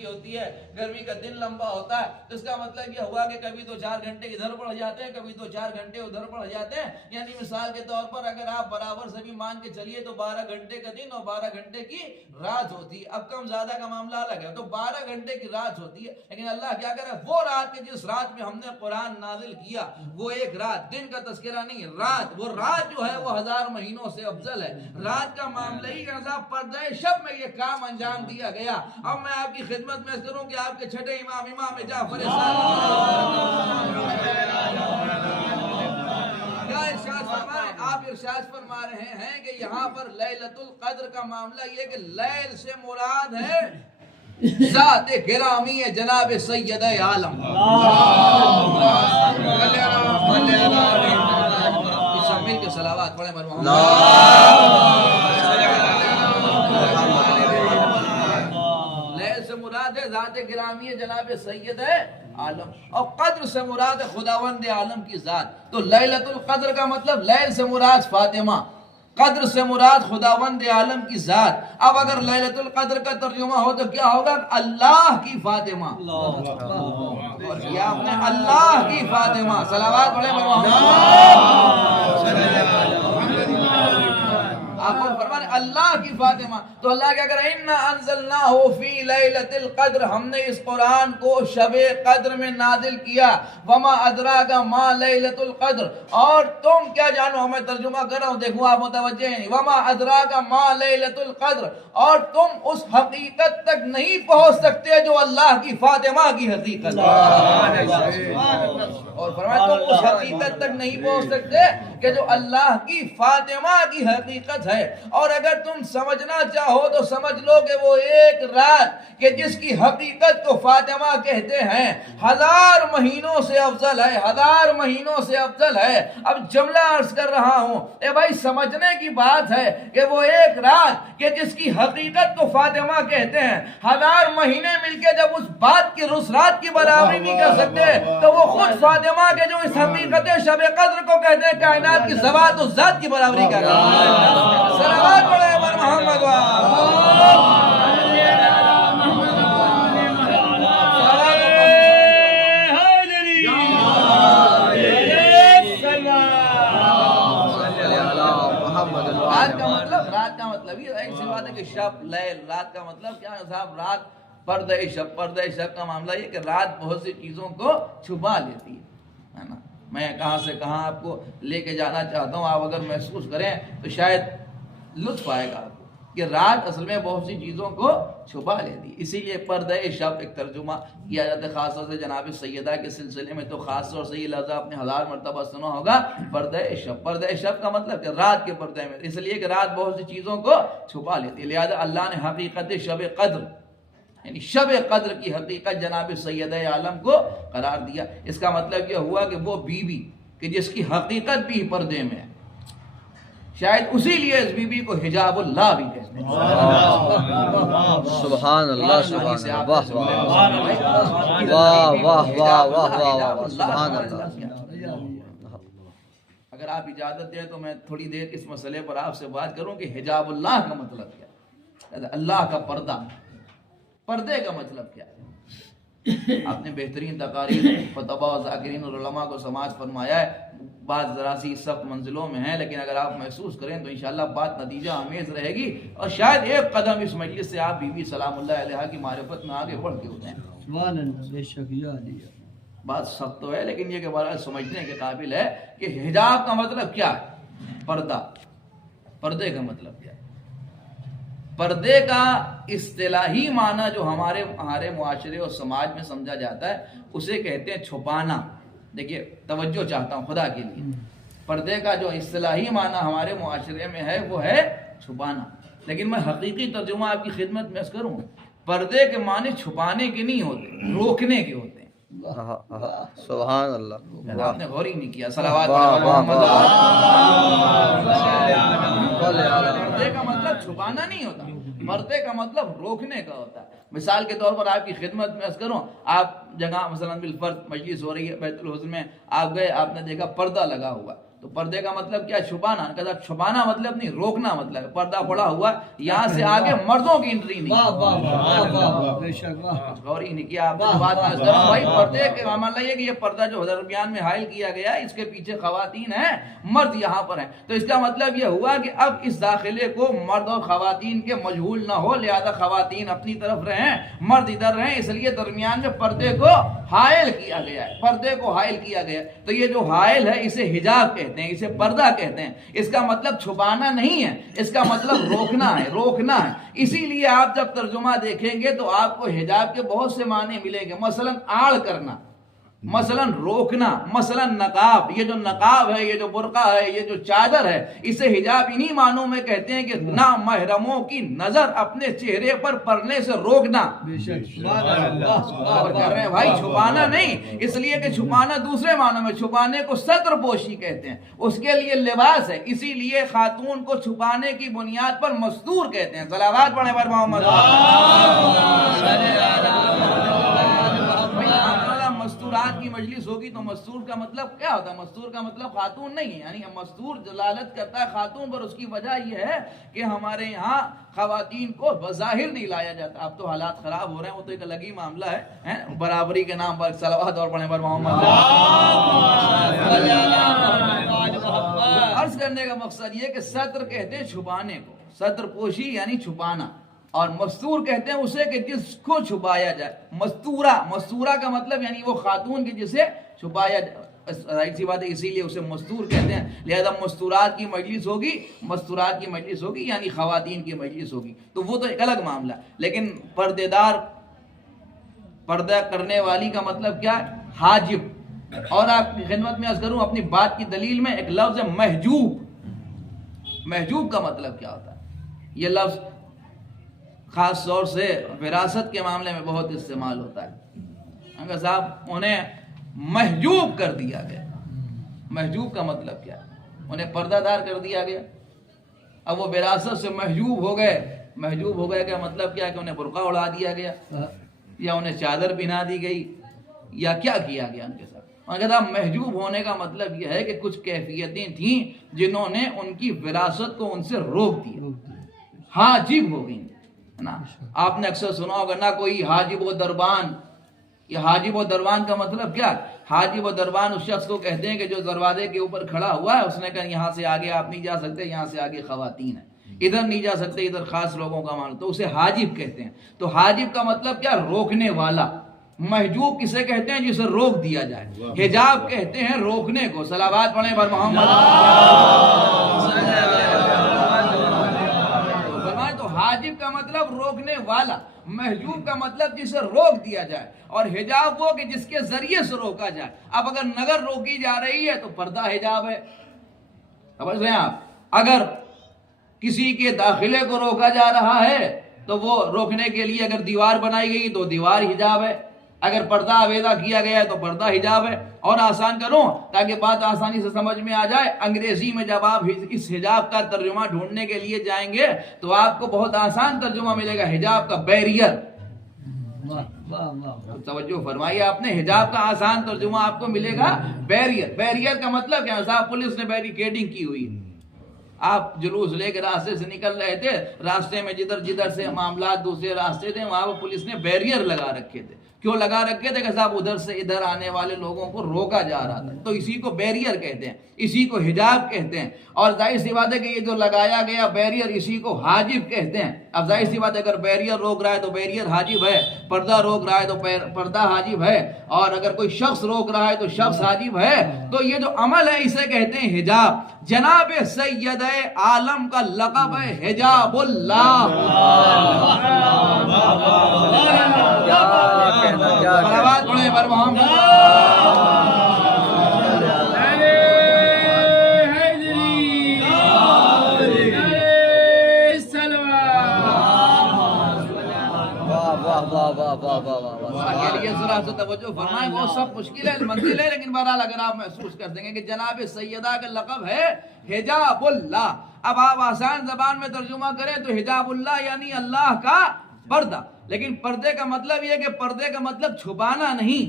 کی ہوتی ہے، گرمی کا دن لمبا ہوتا ہے، تو اس کا مطلب یہ ہوا کہ کبھی تو 4 گھنٹے ادھر بڑھ جاتے ہیں، کبھی تو 4 گھنٹے ادھر بڑھ جاتے ہیں. یعنی مثال کے طور پر اگر آپ برابر سے بھی مان کے چلیے تو 12 گھنٹے کا دن اور 12 گھنٹے کی رات ہوتی ہے. اب کم زیادہ کا معاملہ الگ ہے، تو 12 گھنٹے کی رات ہوتی ہے. لیکن اللہ کیا کرے، وہ رات کے جس رات میں ہم نے قرآن نازل کیا، وہ ایک رات، دن کا تذکرہ نہیں، رات، وہ رات جو ہے وہ 1000 مہینوں سے افضل ہے. رات کا معاملہ ہی پردہ شب میں یہ کام انجام دیا گیا. اب میں آپ کی خدمت میں کروں کہ آپ کے چھٹے امام جعفر کیا ارشاد فرما رہے ہیں؟ آپ ارشاد فرما رہے ہیں کہ یہاں پر لیلۃ القدر کا معاملہ یہ کہ لیل سے مراد ہے ذات گرامی جناب سید عالم. سب مل کے صلوات پڑھیں بر محمد. لیل سے مراد ہے ذات گرامی جناب سید عالم، اور قدر سے مراد ہے خداوند عالم کی ذات. تو لیلۃ القدر کا مطلب لیل سے مراد فاطمہ، قدر سے مراد خداوند عالم کی ذات. اب اگر لیلۃ القدر کا ترجمہ ہو تو کیا ہوگا؟ اللہ کی فاطمہ. یا آپ نے اللہ کی فاطمہ. صلوات پڑھیں بر آپ کو فرمانے اللہ کی فاطمہ. تو اللہ کیا کرے، اِنَّا أَنزَلْنَاهُ فِي لَيْلَةِ الْقَدْرِ، ہم نے اس قرآن کو شب قدر میں نازل کیا. وَمَا أَدْرَاكَ مَا لَيْلَةُ الْقَدْرِ، اور تم کیا جانو، میں ترجمہ کر رہا ہوں، دیکھو آپ متوجہ ہیں. وَمَا أَدْرَاكَ مَا لَيْلَةُ الْقَدْرِ، اور تم اس حقیقت تک نہیں پہنچ سکتے جو اللہ کی فاطمہ کی حقیقت ہے. اور فرمایا تم اس حقیقت تک نہیں پہنچ سکتے کہ جو اللہ کی فاطمہ کی حقیقت ہے. اور اگر تم سمجھنا چاہو تو سمجھ لو کہ وہ ایک رات کہ جس کی حقیقت کو فاطمہ کہتے ہیں 1000 مہینوں سے افضل ہے، 1000 مہینوں سے افضل ہے. اب جملہ عرض کر رہا ہوں، اے بھائی سمجھنے کی بات ہے کہ وہ ایک رات کہ جس کی حقیقت کو فاطمہ کہتے ہیں، 1000 مہینے مل کے جب اس بات کی اس رات کی برابری نہیں کر سکتے تو وہ خود فاطمہ کے جو اس حقیقت شب قدر کو کہتے ہیں کائنات کی ذات و ذات کی برابری کر رہا ہے. صلوات پڑھے بر محمد رات کا مطلب یہ ایک سی بات ہے کہ شب لیل، رات کا مطلب کیا ہے صاحب؟ رات پردہ شب. پردہ شب کا معاملہ یہ کہ رات بہت سی چیزوں کو چھپا لیتی ہے نا. میں کہاں سے کہاں آپ کو لے کے جانا چاہتا ہوں، آپ اگر محسوس کریں تو شاید لطف آئے گا آپ کو کہ رات اصل میں بہت سی چیزوں کو چھپا لیتی. اسی لیے پردہ شب ایک ترجمہ کیا جاتا ہے خاص طور سے جناب سیدہ کے سلسلے میں. تو خاص طور سے یہ لفظ آپ نے 1000 مرتبہ سنا ہوگا، پردہ شب. پردہ شب کا مطلب کہ رات کے پردے میں، اس لیے کہ رات بہت سی چیزوں کو چھپا لیتی ہے. لہذا اللہ نے حقیقت شب قدر یعنی شب قدر کی حقیقت جناب سید عالم کو قرار دیا. اس کا مطلب یہ ہوا کہ وہ بیوی کہ جس کی حقیقت بھی پردے میں ہے، شاید اسی لیے اس بی بی کو حجاب اللہ بھی کہتے ہیں. سبحان اللہ، سبحان اللہ، واہ واہ واہ واہ واہ واہ، سبحان اللہ. اگر آپ اجازت دیں تو میں تھوڑی دیر اس مسئلے پر آپ سے بات کروں کہ حجاب اللہ کا مطلب کیا ہے. اللہ کا پردہ، پردے کا مطلب کیا ہے؟ آپ نے بہترین تقاریر خطبہ و ذاکرین اور علماء کو سماعت فرمایا ہے. بات ذرا سی سخت منزلوں میں ہے، لیکن اگر آپ محسوس کریں تو انشاءاللہ بات نتیجہ آمیز رہے گی، اور شاید ایک قدم اس مجلس سے آپ بی بی سلام اللہ علیہ کی معرفت میں آگے بڑھ کے ہوتے ہیں. سبحان اللہ، بے شک یا علی. بات سخت تو ہے لیکن یہ کہ بارہ سمجھنے کے قابل ہے کہ حجاب کا مطلب کیا ہے. پردہ، پردے کا مطلب کیا ہے؟ پردے کا اصطلاحی معنی جو ہمارے معاشرے اور سماج میں سمجھا جاتا ہے اسے کہتے ہیں چھپانا. دیکھیے توجہ چاہتا ہوں خدا کے لیے، پردے کا جو اصطلاحی معنی ہمارے معاشرے میں ہے وہ ہے چھپانا. لیکن میں حقیقی ترجمہ آپ کی خدمت میں کروں، پردے کے معنی چھپانے کے نہیں ہوتے، روکنے کے ہوتے ہیں. سبحان اللہ، آپ نے غور ہی نہیں کیا. صلوات پردے کا مطلب چھپانا نہیں ہوتا، پردے کا مطلب روکنے کا ہوتا ہے. مثال کے طور پر آپ کی خدمت میں کروں، آپ جگہ مثلا بالفرض مجلس ہو رہی ہے بیت الحزن میں، آپ گئے، آپ نے دیکھا پردہ لگا ہوا، تو پردے کا مطلب کیا؟ چھپانا. کہا چھپانا مطلب نہیں، روکنا مطلب ہے. پردہ پڑا ہوا، یہاں سے آگے مردوں کی انٹری نہیں. بے شک واہ غور ہی نہیں کیا آپ نے بات عرض کر رہا ہوں بھائی پردے کے معاملہ یہ کہ یہ پردہ جو درمیان میں حائل کیا گیا اس کے پیچھے خواتین ہیں مرد یہاں پر ہیں تو اس کا مطلب یہ ہوا کہ اب اس داخلے کو مرد اور خواتین کے مجہول نہ ہو لہذا خواتین اپنی طرف رہیں مرد ادھر رہیں اس لیے درمیان میں پردے کو حائل کیا گیا ہے پردے کو حائل کیا گیا تو یہ جو حائل ہے اسے حجاب کہتے ہیں اسے پردہ کہتے ہیں اس کا مطلب چھپانا نہیں ہے اس کا مطلب روکنا ہے روکنا ہے اسی لیے آپ جب ترجمہ دیکھیں گے تو آپ کو حجاب کے بہت سے معنی ملیں گے مثلا آڑ کرنا مثلا روکنا مثلا نقاب یہ جو نقاب ہے یہ جو برقع ہے یہ جو چادر ہے اسے حجاب انہی معنوں میں کہتے ہیں کہ نامحرموں کی نظر اپنے چہرے پر پڑنے سے روکنا بے شک سبحان اللہ اور کہہ رہے ہیں بھائی چھپانا نہیں اس لیے کہ چھپانا دوسرے معنوں میں چھپانے کو ستر پوشی کہتے ہیں اس کے لیے لباس ہے اسی لیے خاتون کو چھپانے کی بنیاد پر مستور کہتے ہیں صلوات پڑھیں پر محمد مستورات کی مجلس ہوگی تو مستور کا مطلب کیا ہوتا ہے مستور کا مطلب خاتون نہیں ہے یعنی مستور دلالت کرتا ہے خاتون پر اس کی وجہ یہ ہے کہ ہمارے یہاں خواتین کو بظاہر نہیں لایا جاتا اب تو حالات خراب ہو رہے ہیں وہ تو ایک الگ ہی معاملہ ہے برابری کے نام پر صلوات اور پڑھیں پر محمد عرض کرنے کا مقصد یہ کہ ستر کہتے ہیں چھپانے کو ستر پوشی یعنی چھپانا اور مستور کہتے ہیں اسے کہ جس کو چھپایا جائے مستورہ کا مطلب یعنی وہ خاتون کی جسے چھپایا جائے ظاہر سی بات ہے اسی لیے اسے مستور کہتے ہیں لہذا مستورات کی مجلس ہوگی یعنی خواتین کی مجلس ہوگی تو وہ تو ایک الگ معاملہ لیکن پردے دار پردہ کرنے والی کا مطلب کیا ہے حاجب اور آپ کی خدمت میں عرض کروں اپنی بات کی دلیل میں ایک لفظ ہے محجوب کا مطلب کیا ہوتا ہے یہ لفظ خاص طور سے وراثت کے معاملے میں بہت استعمال ہوتا ہے انگا صاحب انہیں محجوب کر دیا گیا محجوب کا مطلب کیا انہیں پردہ دار کر دیا گیا اب وہ وراثت سے محجوب ہو گئے کا مطلب کیا کہ انہیں برقع اڑا دیا گیا یا انہیں چادر پہنا دی گئی یا کیا کیا گیا ان کے ساتھ محجوب ہونے کا مطلب یہ ہے کہ کچھ کیفیتیں تھیں جنہوں نے ان کی وراثت کو ان سے روک دیا حاجب ہو گئی آپ نے اکثر سنا ہوگا نہ کوئی حاجب و دربان یہ حاجب و دربان کا مطلب کیا حاجب و دربان اس شخص کو کہتے ہیں کہ جو دروازے کے اوپر کھڑا ہوا ہے اس نے کہا یہاں سے آگے آپ نہیں جا سکتے یہاں سے آگے خواتین ہیں ادھر نہیں جا سکتے ادھر خاص لوگوں کا مان تو اسے حاجب کہتے ہیں تو حاجب کا مطلب کیا روکنے والا محجوب کسے کہتے ہیں جسے روک دیا جائے حجاب کہتے ہیں روکنے کو صلوات پڑھیں پر محمد حاجب کا مطلب روکنے والا محجوب کا مطلب جسے روک دیا جائے اور حجاب وہ کہ جس کے ذریعے سے روکا جائے اب اگر نظر روکی جا رہی ہے تو پردہ حجاب ہے سمجھ رہے ہیں آپ اگر کسی کے داخلے کو روکا جا رہا ہے تو وہ روکنے کے لیے اگر دیوار بنائی گئی تو دیوار حجاب ہے اگر پردہ آویزہ کیا گیا ہے تو پردہ حجاب ہے اور آسان کروں تاکہ بات آسانی سے سمجھ میں آ جائے انگریزی میں جب آپ اس حجاب کا ترجمہ ڈھونڈنے کے لیے جائیں گے تو آپ کو بہت آسان ترجمہ ملے گا حجاب کا بیریئر توجہ فرمائیے آپ نے حجاب کا آسان ترجمہ آپ کو ملے گا بیریئر کا مطلب کیا صاحب پولیس نے بیریکیڈنگ کی ہوئی آپ جلوس لے کے راستے سے نکل رہے تھے راستے میں جدھر سے معاملات دوسرے راستے تھے وہاں پر پولیس نے بیریئر لگا رکھے تھے کیوں لگا رکھے تھے کہ صاحب ادھر سے ادھر آنے والے لوگوں کو روکا جا رہا تھا تو اسی کو بیریئر کہتے ہیں اسی کو حجاب کہتے ہیں اور ظاہر سی بات ہے کہ یہ جو لگایا گیا بیریئر اسی کو حاجب کہتے ہیں اب ظاہر سی بات ہے اگر بیریئر روک رہا ہے تو بیریئر حاجب ہے پردہ روک رہا ہے تو پردہ حاجب ہے اور اگر کوئی شخص روک رہا ہے تو شخص حاجب ہے تو یہ جو عمل ہے اسے کہتے ہیں حجاب جناب سید عالم کا لقب ہے حجاب اللہ صلوات پڑھیں پر محمد توجہ فرمائیں وہ سب مشکل ہے منزل ہے لیکن بہرحال اگر آپ محسوس کر دیں گے کہ جناب سیدہ کا لقب ہے حجاب اللہ اب آپ آسان زبان میں ترجمہ کریں تو حجاب اللہ یعنی اللہ کا پردہ لیکن پردے کا مطلب یہ کہ پردے کا مطلب چھپانا نہیں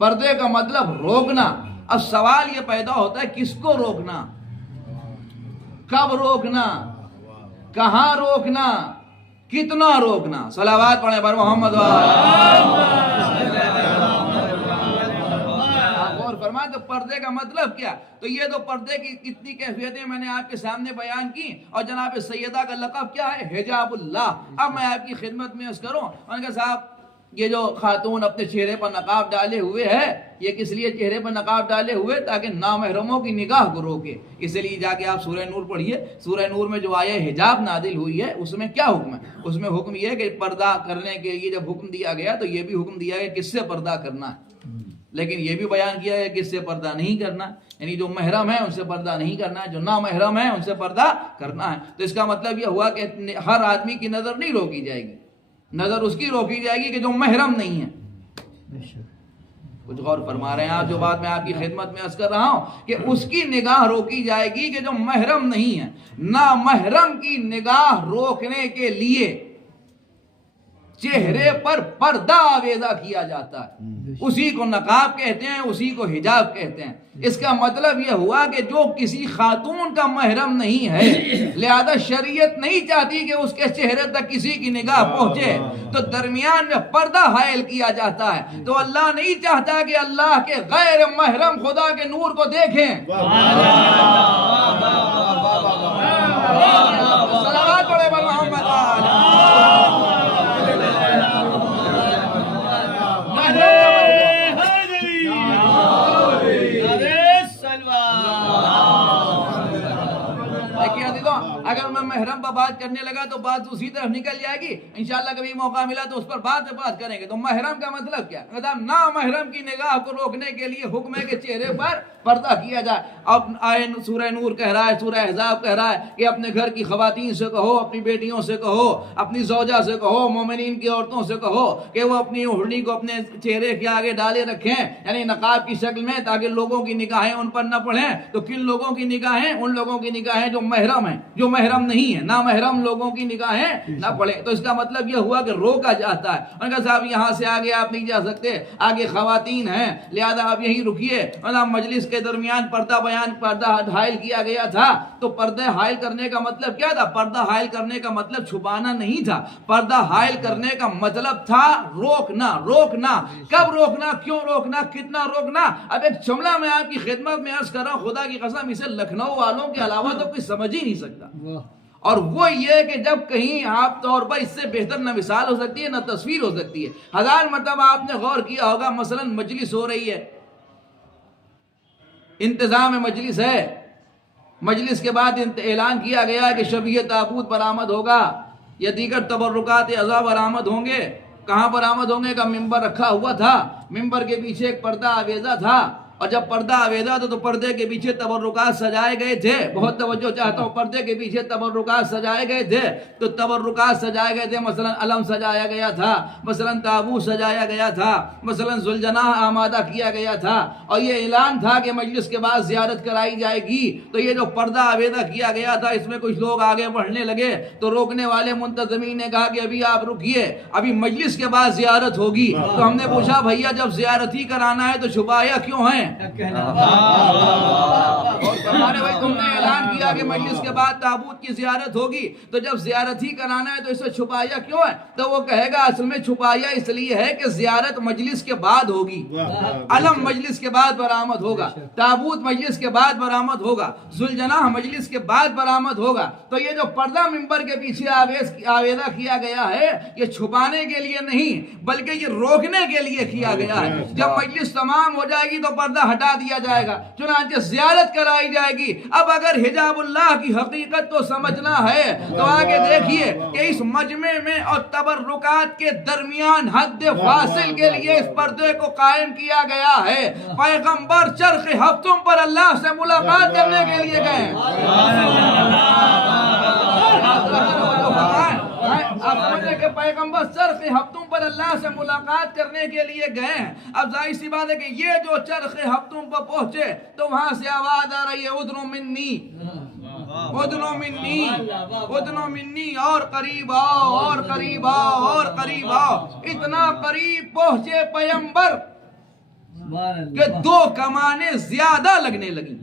پردے کا مطلب روکنا اب سوال یہ پیدا ہوتا ہے کس کو روکنا کب روکنا کہاں روکنا کتنا روکنا. صلوات پڑھیں پر محمد اور فرمائیں تو پردے کا مطلب کیا. تو یہ تو پردے کی کتنی کیفیتیں میں نے آپ کے سامنے بیان کی. اور جناب سیدہ کا لقب کیا ہے؟ حجاب اللہ. اب میں آپ کی خدمت میں عرض کروں ان کا صاحب یہ جو خاتون اپنے چہرے پر نقاب ڈالے ہوئے ہے یہ کس لیے چہرے پر نقاب ڈالے ہوئے؟ تاکہ نامحرموں کی نگاہ کو روکے. اس لیے جا کے آپ سورہ نور پڑھیے. سورہ نور میں جو آیہ حجاب نازل ہوئی ہے اس میں کیا حکم ہے؟ اس میں حکم یہ ہے کہ پردہ کرنے کے لیے جب حکم دیا گیا تو یہ بھی حکم دیا ہے کہ کس سے پردہ کرنا ہے. لیکن یہ بھی بیان کیا ہے کہ اس سے پردہ نہیں کرنا. یعنی جو محرم ہے ان سے پردہ نہیں کرنا ہے, جو نامحرم ہے ان سے پردہ کرنا ہے. تو اس کا مطلب یہ ہوا کہ ہر آدمی کی نظر نہیں روکی جائے گی. نظر اس کی روکی جائے گی کہ جو محرم نہیں ہے. کچھ غور فرما رہے ہیں آپ؟ جو بات میں آپ کی خدمت میں عرض کر رہا ہوں کہ اس کی نگاہ روکی جائے گی کہ جو محرم نہیں ہے. نامحرم کی نگاہ روکنے کے لیے چہرے پر پردہ آویزہ کیا جاتا ہے. اسی کو نقاب کہتے ہیں, اسی کو حجاب کہتے ہیں. اس کا مطلب یہ ہوا کہ جو کسی خاتون کا محرم نہیں ہے لہذا شریعت نہیں چاہتی کہ اس کے چہرے تک کسی کی نگاہ پہنچے تو درمیان میں پردہ حائل کیا جاتا ہے. تو اللہ نہیں چاہتا کہ اللہ کے غیر محرم خدا کے نور کو دیکھیں. صلوات پڑھیں بر محمد. اگر میں محرم پر بات کرنے لگا تو بات اسی طرف نکل جائے گی. انشاءاللہ کبھی موقع ملا تو اس پر بات کریں گے. تو محرم کا مطلب کیا؟ نامحرم کی نگاہ کو روکنے کے لیے حکم ہے کہ چہرے پر پردہ کیا جائے. اب آئے سورہ نور کہہ رہا ہے, سورہ احزاب کہہ رہا ہے کہ اپنے گھر کی خواتین سے کہو, اپنی بیٹیوں سے کہو, اپنی زوجہ سے کہو, مومنین کی عورتوں سے کہو کہ وہ اپنی اوڑھنی کو اپنے چہرے کے آگے ڈالے رکھیں, یعنی نقاب کی شکل میں, تاکہ لوگوں کی نگاہیں ان پر نہ پڑیں. تو کن لوگوں کی نگاہیں؟ ان لوگوں کی نگاہیں جو محرم ہیں. جو محرم نہیں ہے, نامحرم لوگوں کی نگاہیں نہ پڑے. تو اس کا مطلب یہ ہوا کہ روکا جاتا ہے. ان کا صاحب یہاں سے آگے آپ نہیں جا سکتے, آگے خواتین ہیں لہذا آپ یہیں رکیے. مجلس کے درمیان پردہ حائل کیا گیا تھا. تو پردہ حائل کرنے کا مطلب کیا تھا؟ پردہ حائل کرنے کا مطلب چھپانا نہیں تھا. پردہ حائل کرنے کا مطلب تھا روکنا. روکنا کب روکنا, کیوں روکنا, کتنا روکنا؟ اب ایک جملہ میں آپ کی خدمت میں عرض کر رہا ہوں, خدا کی قسم اسے لکھنؤ والوں کے علاوہ تو کوئی سمجھ ہی نہیں سکتا. اور وہ یہ کہ جب کہیں آپ طور پر اس سے بہتر نہ مثال ہو سکتی ہے نہ تصویر ہو سکتی ہے. 1000 مرتبہ آپ نے غور کیا ہوگا, مثلا مجلس ہو رہی ہے, انتظام مجلس ہے, مجلس کے بعد اعلان کیا گیا کہ شبیہ تابوت برآمد ہوگا یا دیگر تبرکات اعضاء برآمد ہوں گے. کہاں برآمد ہوں گے کا ممبر رکھا ہوا تھا. ممبر کے پیچھے ایک پردہ آویزہ تھا, اور جب پردہ آویزہ تھا تو پردے کے پیچھے تبرکات سجائے گئے تھے. بہت توجہ چاہتا ہوں, پردے کے پیچھے تبرکات سجائے گئے تھے. تو تبرکات سجائے گئے تھے, مثلا علم سجایا گیا تھا, مثلا تابوت سجایا گیا تھا, مثلا ذوالجناح آمادہ کیا گیا تھا, اور یہ اعلان تھا کہ مجلس کے بعد زیارت کرائی جائے گی. تو یہ جو پردہ آویزہ کیا گیا تھا اس میں کچھ لوگ آگے بڑھنے لگے. تو روکنے والے منتظمین نے کہا کہ ابھی آپ رکیے, ابھی مجلس کے بعد زیارت ہوگی. تو ہم نے پوچھا بھیا جب زیارت ہی کرانا ہے تو چھپایا کیوں ہیں؟ ہمارے بھائی تم نے اعلان کیا کہ مجلس کے بعد تابوت کی زیارت ہوگی, تو جب زیارت ہی کرانا ہے تو اسے چھپایا کیوں ہے؟ تو وہ کہے گا اصل میں چھپایا اس لیے ہے کہ زیارت مجلس کے بعد ہوگی, علم مجلس کے بعد برآمد ہوگا, تابوت مجلس کے بعد برآمد ہوگا, ذوالجناح مجلس کے بعد برآمد ہوگا. تو یہ جو پردہ ممبر کے پیچھے آویزہ کیا گیا ہے یہ چھپانے کے لیے نہیں بلکہ یہ روکنے کے لیے کیا گیا ہے. جب مجلس تمام ہو جائے گی تو پردہ ہٹا دیا جائے گا, چنانچہ زیارت کرائی جائے گی. اب اگر حجاب اللہ کی حقیقت کو سمجھنا ہے تو آگے دیکھیے کہ اس مجمع میں اور تبرکات کے درمیان حد فاصل کے لیے اس پردے کو قائم کیا گیا ہے. پیغمبر چرخ ہفتوں پر اللہ سے ملاقات کرنے کے لیے گئے. آپ سمجھے کہ پیغمبر چرخ ہفتوں پر اللہ سے ملاقات کرنے کے لیے گئے ہیں. اب ظاہر سی بات ہے کہ یہ جو چرخ ہفتوں پر پہنچے تو وہاں سے آواز آ رہی ہے ادنو منی, ادنو منی, ادنو منی, اور قریب آؤ, اور قریب آؤ, اور قریب آؤ. اتنا قریب پہنچے پیغمبر کہ 2 کمانیں زیادہ لگنے لگی.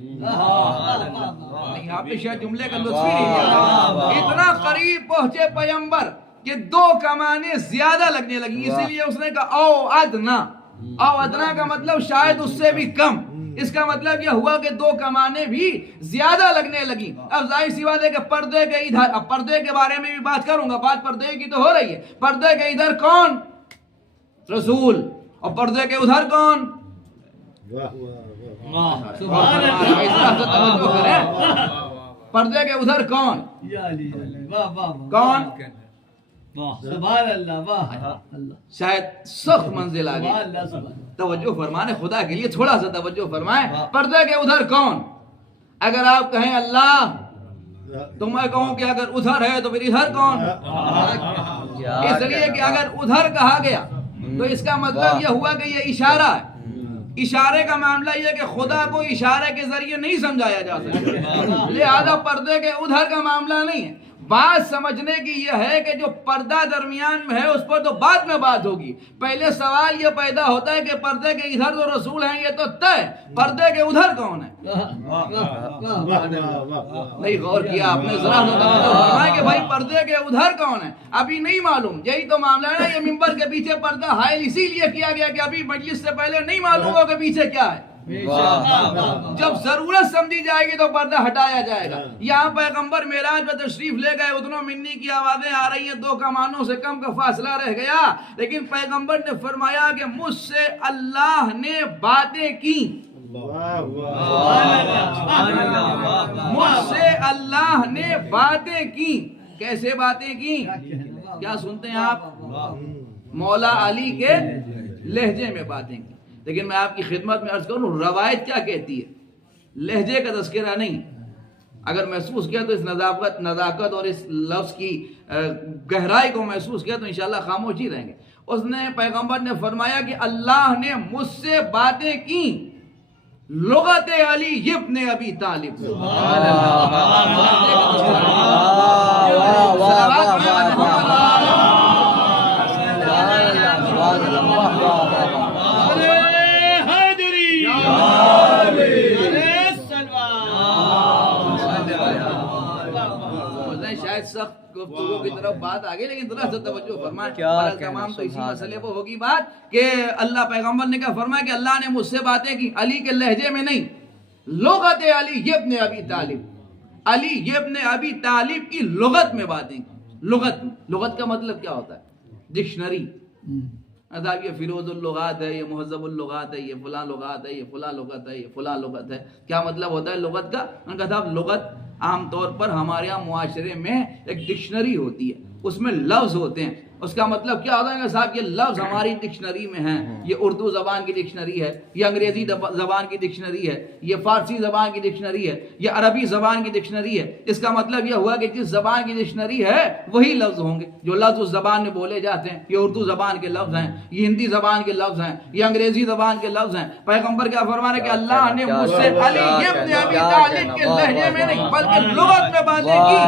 یہاں پہ شاید جملے کا لطف ہی نہیں. اتنا قریب پہنچے پیغمبر کہ دو کمانیں زیادہ لگنے لگی، اسی لیے اس نے کہا او ادنا. او ادنا کا مطلب شاید اس سے بھی کم. اس کا مطلب یہ ہوا کہ دو کمانیں بھی زیادہ لگنے لگی. اب ظاہر سی بات ہے کہ پردے کے ادھر، اب پردے کے بارے میں بھی بات کروں گا، بات پردے کی تو ہو رہی ہے. پردے کے ادھر کون؟ رسول. اور پردے کے ادھر کون؟ پردے کے ادھر کون؟ کون؟ سبحان اللہ. واہ شاید سخت منزل آ گئی. توجہ فرمائیں خدا کے لیے، تھوڑا سا توجہ فرمائیں. پردے کے ادھر کون؟ اگر آپ کہیں اللہ تو میں کہوں کہ اگر ادھر ہے تو پھر ادھر کون؟ اس لیے کہ اگر ادھر کہا گیا تو اس کا مطلب یہ ہوا کہ یہ اشارہ ہے. اشارے کا معاملہ یہ کہ خدا کو اشارے کے ذریعے نہیں سمجھایا جا سکتا، لہذا پردے کے ادھر کا معاملہ نہیں ہے. بات سمجھنے کی یہ ہے کہ جو پردہ درمیان میں ہے اس پر تو بعد میں بات ہوگی. پہلے سوال یہ پیدا ہوتا ہے کہ پردے کے ادھر تو رسول ہیں، یہ تو طے. پردے کے ادھر کون ہے؟ نہیں غور کیا آپ نے ذرا فرمایا کہ بھائی پردے کے ادھر کون ہے؟ ابھی نہیں معلوم. یہی تو معاملہ ہے نا، یہ منبر کے پیچھے پردہ حائل اسی لیے کیا گیا کہ ابھی مجلس سے پہلے نہیں معلوم ہو کہ پیچھے کیا ہے. جب ضرورت سمجھی جائے گی تو پردہ ہٹایا جائے گا. یہاں پیغمبر معراج میں تشریف لے گئے، ادنوں منی کی آوازیں آ رہی ہیں، دو کمانوں سے کم کا فاصلہ رہ گیا، لیکن پیغمبر نے فرمایا کہ مجھ سے اللہ نے باتیں کی. مجھ سے اللہ نے باتیں کی. کیسے باتیں کی؟ کیا سنتے ہیں آپ؟ مولا علی کے لہجے میں باتیں کی. لیکن میں آپ کی خدمت میں عرض کروں، روایت کیا کہتی ہے؟ لہجے کا تذکرہ نہیں. اگر محسوس کیا تو اس نزاکت اور اس لفظ کی گہرائی کو محسوس کیا تو انشاءاللہ خاموش ہی رہیں گے. اس نے پیغمبر نے فرمایا کہ اللہ نے مجھ سے باتیں کی لغت علی ابن ابی طالب. شاید سخت گفتگو کی طرف بات آگے، لیکن ذرا سا توجہ فرمائیں. تمام تو اسی مسئلے پر ہوگی بات کہ اللہ پیغمبر نے کہا فرمایا کہ اللہ نے مجھ سے باتیں کی علی کے لہجے میں نہیں، لغت علی ابن ابی طالب. علی ابن ابی طالب کی لغت میں باتیں کی. لغت کا مطلب کیا ہوتا ہے؟ ڈکشنری. یہ فیروز اللغات ہے، یہ مہذب اللغات ہے، یہ فلاں لغات ہے، یہ فلاں لغت ہے، یہ فلاں لغت ہے. کیا مطلب ہوتا ہے لغت کا؟ ان کا صاحب لغت عام طور پر ہمارے یہاں معاشرے میں ایک ڈکشنری ہوتی ہے، اس میں لفظ ہوتے ہیں. اس کا مطلب کیا ہوتا ہے کہ صاحب یہ لفظ ہماری ڈکشنری میں ہیں، یہ اردو زبان کی ڈکشنری ہے، یہ انگریزی زبان کی ڈکشنری ہے، یہ فارسی زبان کی ڈکشنری ہے، یہ عربی زبان کی ڈکشنری ہے. اس کا مطلب یہ ہوا کہ جس زبان کی ڈکشنری ہے وہی لفظ ہوں گے. جو لفظ اس زبان میں بولے جاتے ہیں یہ اردو زبان کے لفظ ہیں، یہ ہندی زبان کے لفظ ہیں، یہ انگریزی زبان کے لفظ ہیں. پیغمبر کیا فرمانا ہے کہ اللہ نے مجھ سے علی ابن ابی طالب کے لہجے میں نہیں بلکہ لغت میں باتیں کی.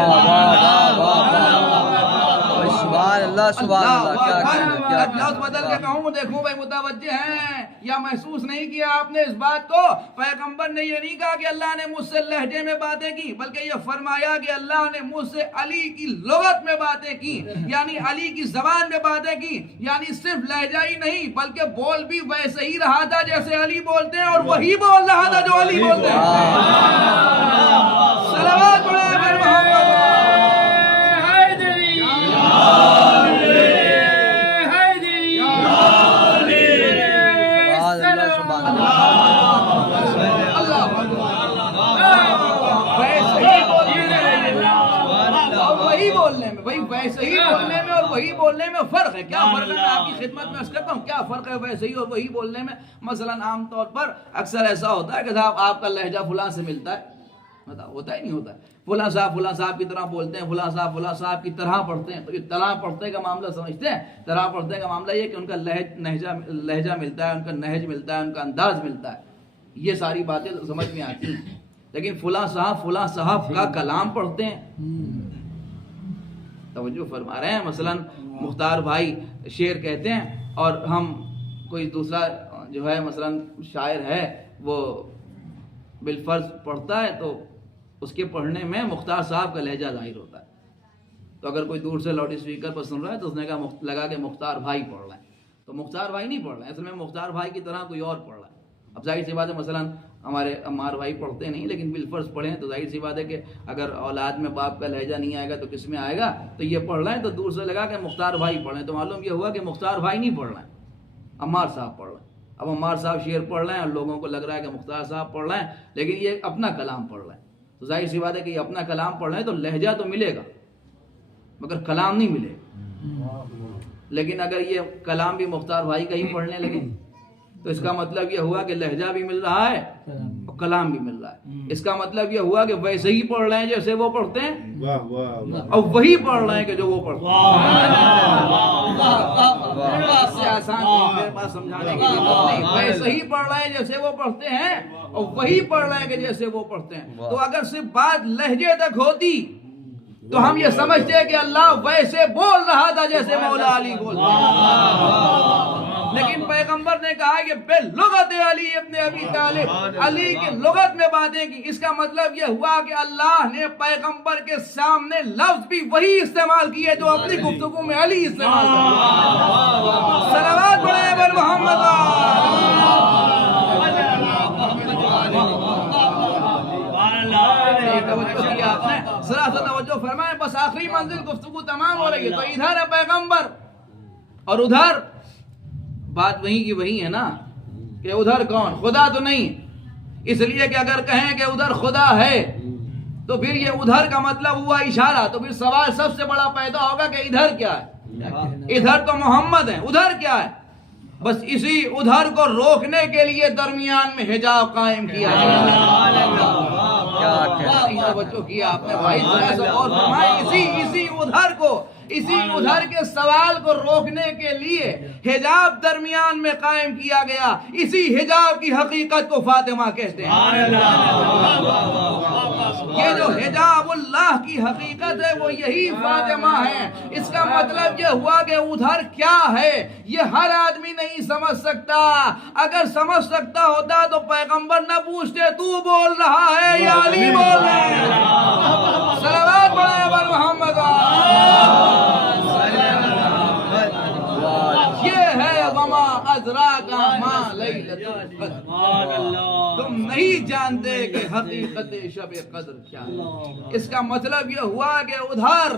سبحان اللہ سبحان اللہ. کیا لفظ بدل کے کہوں دیکھوں بھائی متوجہ ہیں یا محسوس نہیں کیا آپ نے اس بات کو؟ پیغمبر نے یہ نہیں کہا کہ اللہ نے مجھ سے لہجے میں باتیں کی، بلکہ یہ فرمایا کہ اللہ نے مجھ سے علی کی لغت میں باتیں کی، یعنی علی کی زبان میں باتیں کی. یعنی صرف لہجہ ہی نہیں بلکہ بول بھی ویسے ہی رہا تھا جیسے علی بولتے ہیں، اور وہی بول رہا تھا جو علی بولتے ہیں. صلوات علی محمد. ویسے ہی بولنے میں اور وہی بولنے میں فرق ہے. کیا فرق ہے؟ میں آپ کی خدمت میں عرض کرتا ہوں کیا فرق ہے ویسے ہی اور وہی بولنے میں. مثلا عام طور پر اکثر ایسا ہوتا ہے کہ صاحب آپ کا لہجہ فلاں سے ملتا ہے، ہوتا ہی نہیں ہوتا ہے. فلاں صاحب کی طرح بولتے ہیں، فلاں صاحب کی طرح پڑھتے ہیں. تو یہ طرح پڑھتے کا معاملہ سمجھتے ہیں؟ طرح پڑھتے کا معاملہ یہ کہ ان کا لہجہ ملتا ہے، ان کا نہج ملتا ہے، ان کا انداز ملتا ہے. یہ ساری باتیں سمجھ میں آتی ہیں. لیکن فلاں صاحب کا کلام پڑھتے ہیں. توجہ فرما رہے ہیں؟ مثلا مختار بھائی شعر کہتے ہیں اور ہم کوئی دوسرا جو ہے مثلا شاعر ہے وہ بالفرض پڑھتا ہے تو اس کے پڑھنے میں مختار صاحب کا لہجہ ظاہر ہوتا ہے. تو اگر کوئی دور سے لاؤڈ اسپیکر پر سن رہا ہے تو اس نے کہا لگا کہ مختار بھائی پڑھ رہے ہیں، تو مختار بھائی نہیں پڑھ رہے ہیں، اصل میں مختار بھائی کی طرح کوئی اور پڑھ رہا ہے۔ اب ظاہر سی بات ہے مثلا ہمارے عمار بھائی پڑھتے نہیں لیکن بالفرض پڑھے ہیں، تو ظاہر سی بات ہے کہ اگر اولاد میں باپ کا لہجہ نہیں آئے گا تو کس میں آئے گا، تو یہ پڑھ رہے ہیں تو دور سے لگا کہ مختار بھائی پڑھ رہے ہیں، تو معلوم یہ ہوا کہ مختار بھائی نہیں پڑھ رہے ہیں، عمار صاحب پڑھ رہے ہیں۔ اب عمار صاحب شعر پڑھ رہے ہیں اور لوگوں کو لگ رہا ہے کہ مختار صاحب پڑھ رہے ہیں، لیکن یہ اپنا کلام پڑھ رہے ہیں، تو ظاہر سی بات ہے کہ یہ اپنا کلام پڑھ رہے ہیں تو لہجہ تو ملے گا مگر کلام نہیں ملے گا۔ لیکن اگر یہ کلام بھی مختار بھائی کا ہی پڑھنے لگے تو اس کا مطلب یہ ہوا کہ لہجہ بھی مل رہا ہے اور کلام بھی مل رہا ہے، اس کا مطلب یہ ہوا کہ ویسے ہی پڑھ رہے ہیں جیسے وہ پڑھتے ہیں اور وہی پڑھ رہے ہیں کہ جو وہ پڑھتے ہیں۔ اس سے آسان میرے پاس سمجھانے کے لیے نہیں، ویسے ہی پڑھ رہے ہیں جیسے وہ پڑھتے ہیں اور وہی پڑھ رہے ہیں کہ جیسے وہ پڑھتے ہیں۔ تو اگر صرف بات لہجے تک ہوتی تو ہم یہ سمجھتے ہیں کہ اللہ ویسے بول رہا تھا جیسے مولا علی بولتے ہیں، لیکن پیغمبر نے کہا کہ بے لغت علی ابن ابی طالب، علی کی لغت میں باتیں کی۔ اس کا مطلب یہ ہوا کہ اللہ نے پیغمبر کے سامنے لفظ بھی وہی استعمال کیے جو اپنی گفتگو میں علی استعمال کرتے۔ صلوات پڑھیں بر محمد۔ ذرا سا توجہ فرمائیں، بس آخری منزل گفتگو تمام ہو رہی ہے، تو ادھر ہے پیغمبر اور ادھر بات وہیں کی وہی ہے نا کہ ادھر کون؟ خدا تو نہیں، اس لیے کہ اگر کہیں کہ ادھر خدا ہے تو پھر یہ ادھر کا مطلب ہوا اشارہ، تو پھر سوال سب سے بڑا پیدا ہوگا کہ ادھر کیا ہے؟ ادھر تو محمد ہے، ادھر کیا ہے؟ بس اسی ادھر کو روکنے کے لیے درمیان میں حجاب قائم کیا اسی ادھر کے سوال کو روکنے کے لیے حجاب درمیان میں قائم کیا گیا۔ اسی حجاب کی حقیقت کو فاطمہ کہتے ہیں۔ یہ جو حجاب اللہ کی حقیقت ہے وہ یہی فاطمہ ہے۔ اس کا مطلب یہ ہوا کہ ادھر کیا ہے یہ ہر آدمی نہیں سمجھ سکتا، اگر سمجھ سکتا ہوتا تو پیغمبر نہ پوچھتے تو بول رہا ہے یا علی بول رہے ہیں۔ صلوات پڑھیں بر محمد۔ یہ ہے وما ادراک ما لیلۃ القدر، تم نہیں جانتے کہ حقیقت شب قدر کیا ہے۔ اس کا مطلب یہ ہوا کہ ادھر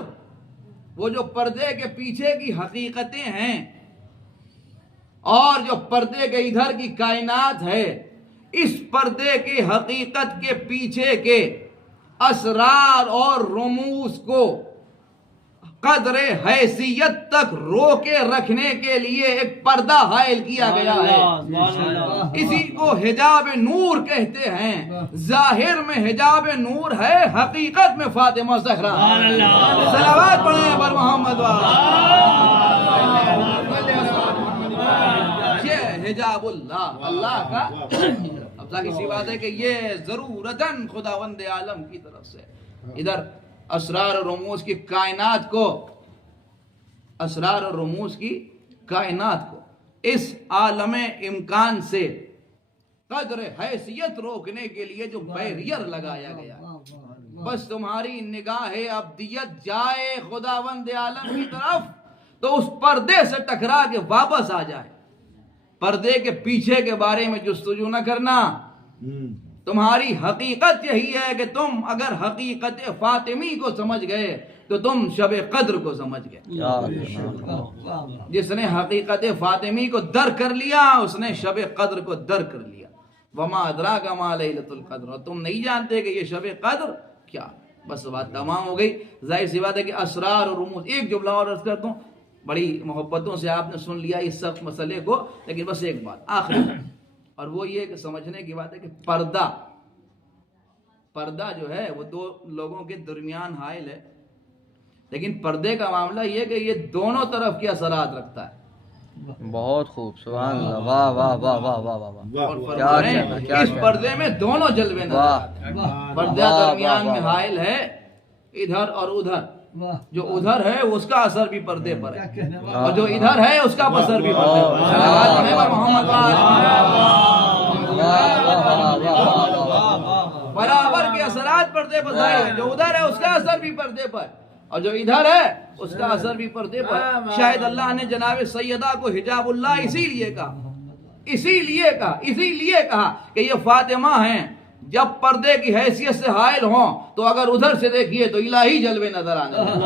وہ جو پردے کے پیچھے کی حقیقتیں ہیں اور جو پردے کے ادھر کی کائنات ہے، اس پردے کی حقیقت کے پیچھے کے اسرار اور رموز کو قدر حیثیت تک روکے رکھنے کے لیے ایک پردہ حائل کیا گیا ہے۔ اسی کو حجاب نور کہتے ہیں۔ ظاہر میں حجاب نور ہے، حقیقت میں فاطمہ زہرا۔ صلوات پڑھیں بر محمد۔ یہ حجاب اللہ کا اب ظاہر سی بات ہے کہ یہ ضرورتاً خداوند عالم کی طرف سے ادھر اسرار و رموز کی کائنات کو، اسرار و رموز کی کائنات کو اس عالم امکان سے قدر حیثیت روکنے کے لیے جو بیریئر لگایا گیا، بس تمہاری نگاہ ابدیت جائے خداوند عالم کی طرف تو اس پردے سے ٹکرا کے واپس آ جائے۔ پردے کے پیچھے کے بارے میں جستجو نہ کرنا۔ تمہاری حقیقت یہی ہے کہ تم اگر حقیقت فاطمی کو سمجھ گئے تو تم شب قدر کو سمجھ گئے۔ جس نے حقیقت فاطمی کو درک کر لیا اس نے شب قدر کو درک کر لیا۔ وما ادراک ما لیلۃ القدر، اور تم نہیں جانتے کہ یہ شب قدر کیا۔ بس بات تمام ہو گئی۔ ظاہر سی بات ہے کہ اسرار اور رموز، ایک جملہ اور عرض کرتا ہوں، بڑی محبتوں سے آپ نے سن لیا اس سخت مسئلے کو، لیکن بس ایک بات آخری، اور وہ یہ کہ سمجھنے کی بات ہے کہ پردہ جو ہے وہ دو لوگوں کے درمیان حائل ہے، لیکن پردے کا معاملہ یہ کہ یہ دونوں طرف کے اثرات رکھتا ہے۔ بہت خوب، سبحان اللہ، واہ واہ واہ واہ واہ واہ، اور فرمائیں اس پردے میں دونوں جلوے نظر آتے ہیں۔ پردہ درمیان میں حائل ہے ادھر اور ادھر، جو ادھر ہے اس کا اثر بھی پردے پر ہے اور جو ادھر ہے اس کا اثر بھی پردے پر ہے۔ صلوات پڑھیں بر محمد۔ برابر کے اثرات پردے پر ظاہر ہیں، جو ادھر ہے اس کا اثر بھی پردے پر، اور جو ادھر ہے اس کا اثر بھی پردے پر. شاید اللہ نے جناب سیدہ کو حجاب اللہ اسی لیے کہا کہ یہ فاطمہ ہیں. جب پردے کی حیثیت سے حائل ہوں تو اگر ادھر سے دیکھیے تو الہی جلوے نظر آنے لگیں.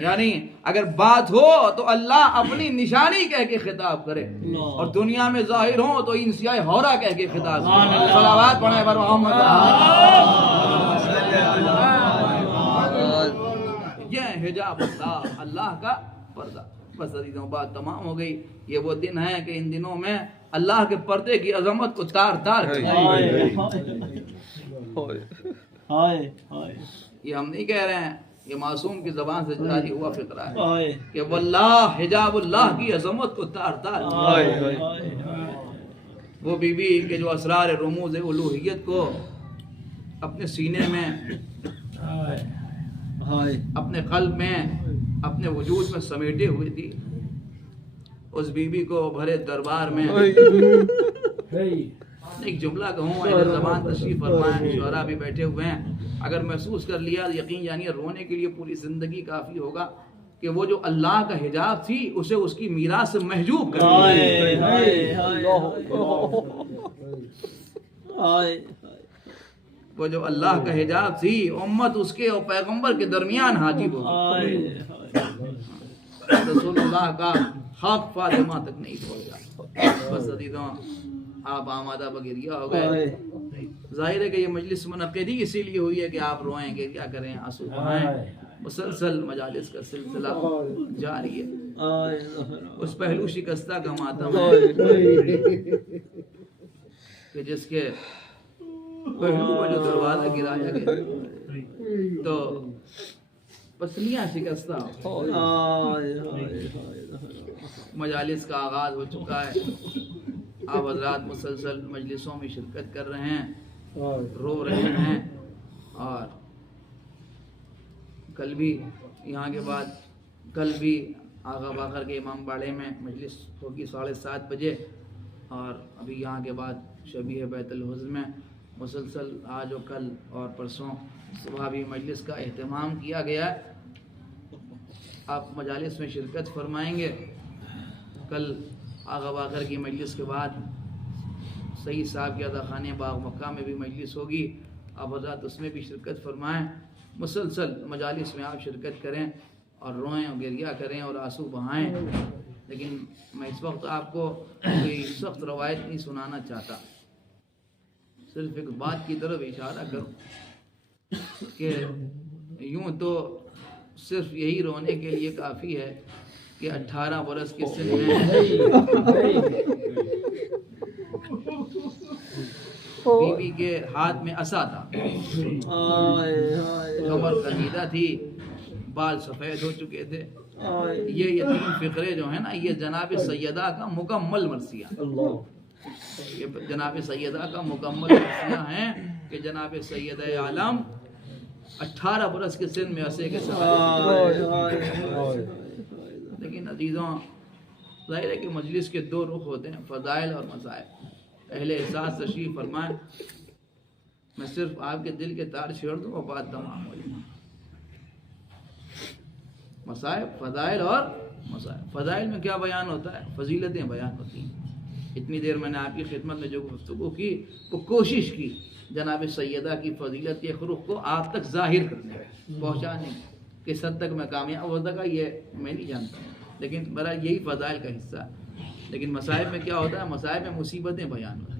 یعنی اگر بات ہو تو اللہ اپنی نشانی کہہ کے خطاب کرے اور دنیا میں ظاہر ہو تو انسیائے ہورا کہہ کے خطاب کرے. صلوات پڑھیں بر محمد. یہ حجاب اللہ، اللہ کا پردہ. بس عزیزوں بات تمام ہو گئی. یہ وہ دن ہے کہ ان دنوں میں اللہ کے پردے کی عظمت کو تار تار یہ ہم نہیں کہہ رہے ہیں، یہ معصوم کی زبان سے جاری ہوا فقرہ ہے کہ واللہ حجاب اللہ کی عظمت کو تار تار. وہ بی بی کے جو اسرار رموز الوہیت کو اپنے سینے میں، اپنے قلب میں، اپنے وجود میں سمیٹے ہوئے تھی، اس بی بی کو بھرے دربار میں ایک جملہ کہوں، اہل زبان تشریف فرمائیں، شعراء بھی بیٹھے ہوئے ہیں، اگر محسوس کر لیا یقین جانیے رونے کے لیے پوری زندگی کافی ہوگا کہ وہ جو اللہ کا حجاب تھی اسے اس کی میراث سے محجوب کر دیا. وہ جو اللہ کا حجاب تھی امت اس کے اور پیغمبر کے درمیان حاجب ہو گئی. رسول اللہ کا حق فاطمہ تک نہیں پہنچا. بس عزیزوں آپ آمادہ بگیریا ہو گئے. ظاہر ہے کہ یہ مجلس منعقد ہی اسی لیے ہوئی ہے کہ آپ روئیں گے، کیا کریں، آنسو بہائیں. مسلسل مجالس کا سلسلہ جاری ہے. اس پہلو شکستہ کا ماتم ہے کہ جس کے پہلو پر جو دروازہ گرایا گیا تو پسلیاں شکستہ. مجالس کا آغاز ہو چکا ہے. آپ حضرات مسلسل مجلسوں میں شرکت کر رہے ہیں، رو رہے ہیں، اور کل بھی یہاں کے بعد کل بھی آغا باقر کے امام باڑے میں مجلس ہوگی 7:30 بجے، اور ابھی یہاں کے بعد شبیہ بیت الحزن میں مسلسل آج و کل اور پرسوں صبح بھی مجلس کا اہتمام کیا گیا ہے. آپ مجالس میں شرکت فرمائیں گے. کل آغا باقر کی مجلس کے بعد سید صاحب کے عطا خانے باغ مکہ میں بھی مجلس ہوگی. آپ حضرات اس میں بھی شرکت فرمائیں. مسلسل مجالس میں آپ شرکت کریں اور روئیں اور گریہ کریں اور آنسو بہائیں. لیکن میں اس وقت آپ کو کوئی سخت روایت نہیں سنانا چاہتا، صرف ایک بات کی طرف اشارہ کروں کہ یوں تو صرف یہی رونے کے لیے کافی ہے کہ 18 برس کے سن میں بی بی کے ہاتھ میں عصا تھا، کمر قصیدہ تھی، بال سفید ہو چکے تھے. یہ 3 فقرے جو ہیں نا، یہ جناب سیدہ کا مکمل مرثیہ، یہ جناب سیدہ کا مکمل مرثیہ ہیں کہ جناب سیدہ عالم 18 برس کے سن میں عصے کے ساتھ. لیکن عزیزوں ظاہر ہے کہ مجلس کے 2 رخ ہوتے ہیں، فضائل اور مصائب. اہل احساس تشریف فرمائیں. میں صرف آپ کے دل کے تار چھیڑ دوں اور بات تمام ہو جائے. مصائب، فضائل اور مصائب. فضائل میں کیا بیان ہوتا ہے؟ فضیلتیں بیان ہوتی ہیں. اتنی دیر میں نے آپ کی خدمت میں جو گفتگو کی وہ کوشش کی جناب سیدہ کی فضیلت کے خروق کو آپ تک ظاہر کرنے، پہنچانے. کس حد تک میں کامیاب ہو سکا یہ میں نہیں جانتا، لیکن برا یہی فضائل کا حصہ ہے. لیکن مصائب میں کیا ہوتا ہے؟ مصائب میں مصیبتیں بیان ہوتی ہیں.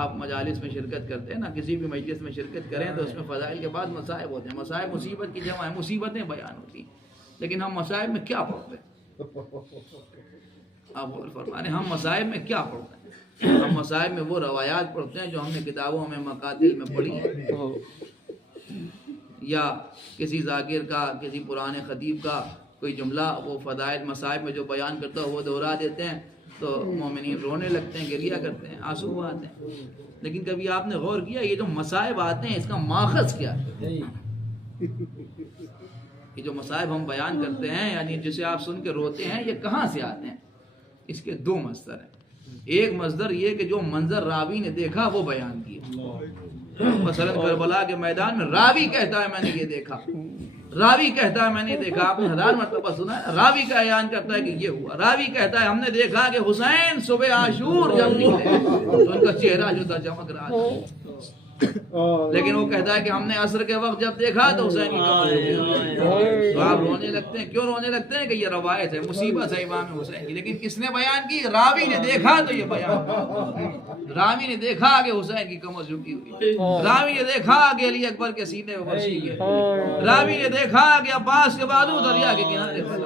آپ مجالس میں شرکت کرتے ہیں نا، کسی بھی مجلس میں شرکت کریں تو اس میں فضائل کے بعد مصائب ہوتے ہیں. مصائب مصیبت کی جمع ہے، مصیبتیں بیان ہوتی ہیں. لیکن ہم مصائب میں کیا پڑھتے ہیں؟ آپ فرما رہے ہیں ہم مصائب میں کیا پڑھتے ہیں؟ ہم مصائب میں وہ روایات پڑھتے ہیں جو ہم نے کتابوں میں مقاتل میں پڑھی ہیں، یا کسی ذاکر کا، کسی پرانے خطیب کا کوئی جملہ وہ فضائل مصائب میں جو بیان کرتا ہے وہ دہرا دیتے ہیں تو مومنین رونے لگتے ہیں، گریہ کرتے ہیں، آنسو آتے ہیں. لیکن کبھی آپ نے غور کیا یہ جو مصائب آتے ہیں اس کا ماخذ کیا ہے؟ یہ جو مصائب ہم بیان کرتے ہیں یعنی جسے آپ سن کے روتے ہیں، یہ کہاں سے آتے ہیں؟ اس کے 2 مصدر ہیں. ایک مصدر یہ کہ جو منظر راوی نے دیکھا وہ بیان کیا، مثلا کربلا کے میدان میں راوی کہتا ہے میں نے یہ دیکھا، راوی کہتا ہے میں نے دیکھا، آپ نے 1000 مرتبہ سنا ہے، راوی کا اعلان کرتا ہے کہ یہ ہوا، راوی کہتا ہے ہم نے دیکھا کہ حسین صبح عاشور جب نکلے تو ان کا چہرہ جو تھا چمک رہا تھا، لیکن وہ کہتا ہے کہ ہم نے عصر کے وقت جب دیکھا تو حسین کی کمر جھکی ہوئی۔ تو آپ رونے لگتے ہیں، کیوں رونے لگتے ہیں؟ کہ یہ روایت ہے، مصیبت ہے امام حسین کی، لیکن کس نے بیان کی؟ راوی نے دیکھا تو یہ بیان، راوی نے دیکھا کہ حسین کی کمر جھکی ہوئی، راوی نے دیکھا کہ علی اکبر کے سینے میں برشی کے، راوی نے دیکھا کہ عباس کے بازو دریا کے کنارے پر۔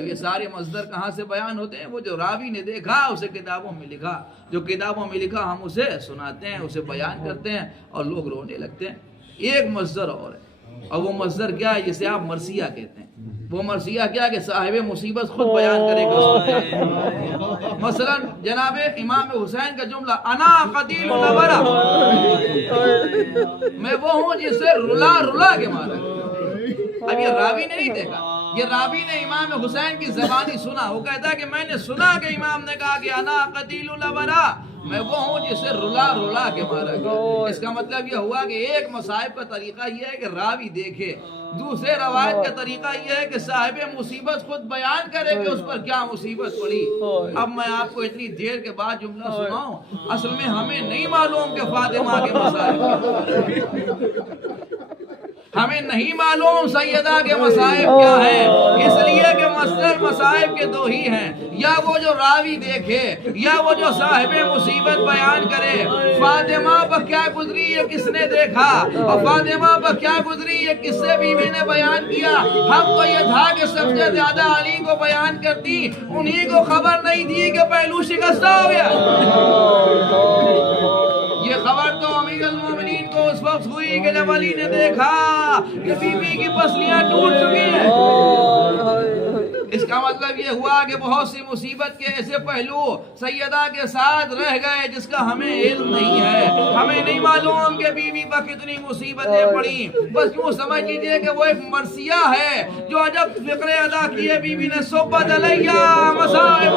یہ سارے مصدر کہاں سے بیان ہوتے ہیں؟ وہ جو راوی نے دیکھا اسے کتابوں میں لکھا، جو کتابوں میں لکھا ہم اسے سناتے ہیں، اسے بیان کرتے ہیں اور لوگ رونے لگتے ہیں۔ ایک مصدر اور ہے، اور وہ مصدر کیا ہے؟ جسے آپ مرثیہ کہتے ہیں۔ وہ مرثیہ کیا ہے؟ کہ صاحب مصیبت خود بیان کرے گا۔ مثلا جناب امام حسین کا جملہ انا قتیل لبرا، میں وہ ہوں جسے رلا رلا کے مارا گیا۔ اب یہ راوی نے نہیں دیکھا، یہ راوی نے امام حسین کی زبانی سنا، وہ کہتا ہے کہ میں نے سنا کہ امام نے کہا کہ انا قتیل لبرا، میں وہ ہوں جسے رلا رلا کے مارا گیا۔ اس کا مطلب یہ ہوا کہ ایک مصائب کا طریقہ یہ ہے کہ راوی دیکھے، دوسرے روایت کا طریقہ یہ ہے کہ صاحب مصیبت خود بیان کرے کہ اس پر کیا مصیبت پڑی۔ اب میں آپ کو اتنی دیر کے بعد جملہ سناؤں، اصل میں ہمیں نہیں معلوم کہ فاطمہ کے مصائب، ہمیں نہیں معلوم سیدہ کے مصائب کیا ہیں، اس لیے کہ مصدر مصائب کے دو ہی ہیں، یا وہ جو راوی دیکھے یا وہ جو صاحب مصیبت بیان کرے۔ فاطمہ پر کیا گزری یہ کس نے دیکھا، اور فاطمہ پر کیا گزری یہ کس سے بیوی نے بیان کیا؟ ہم تو یہ تھا کہ سب سے زیادہ علی کو بیان کرتی، انہی کو خبر نہیں تھی کہ پہلو شکستہ ہو گیا۔ یہ خبر تو امیر المومنین کو اس وقت ہوئی کہ جب علی نے دیکھا کہ بی بی کی پسلیاں ٹوٹ چکی ہیں۔ اس کا مطلب یہ ہوا کہ بہت سی مصیبت کے ایسے پہلو سیدہ کے ساتھ رہ گئے جس کا ہمیں علم نہیں ہے، ہمیں نہیں معلوم کہ بی بی پر کتنی مصیبتیں پڑی۔ بس یوں سمجھ لیجئے کہ وہ ایک مرثیہ ہے جو عجب فقرے ادا کیے بی بی نے، صحبت علیہ مصائب،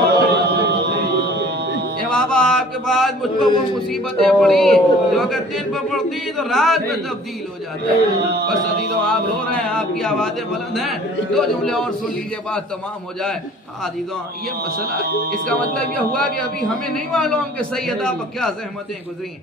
اے بابا آپ کے بعد مجھ کو وہ مصیبتیں پڑی جو اگر دن پہ پڑتی تو رات میں تبدیل ہو جاتا ہے۔ بس عزیزو آپ رو رہے ہیں، آپ کی آوازیں بلند ہیں، دو جملے اور سن لیجئے بات تمام ہو جائے۔ عزیزو یہ مسئلہ، اس کا مطلب یہ ہوا کہ ابھی ہمیں نہیں معلوم کہ سیدہ پر کیا زحمتیں گزری۔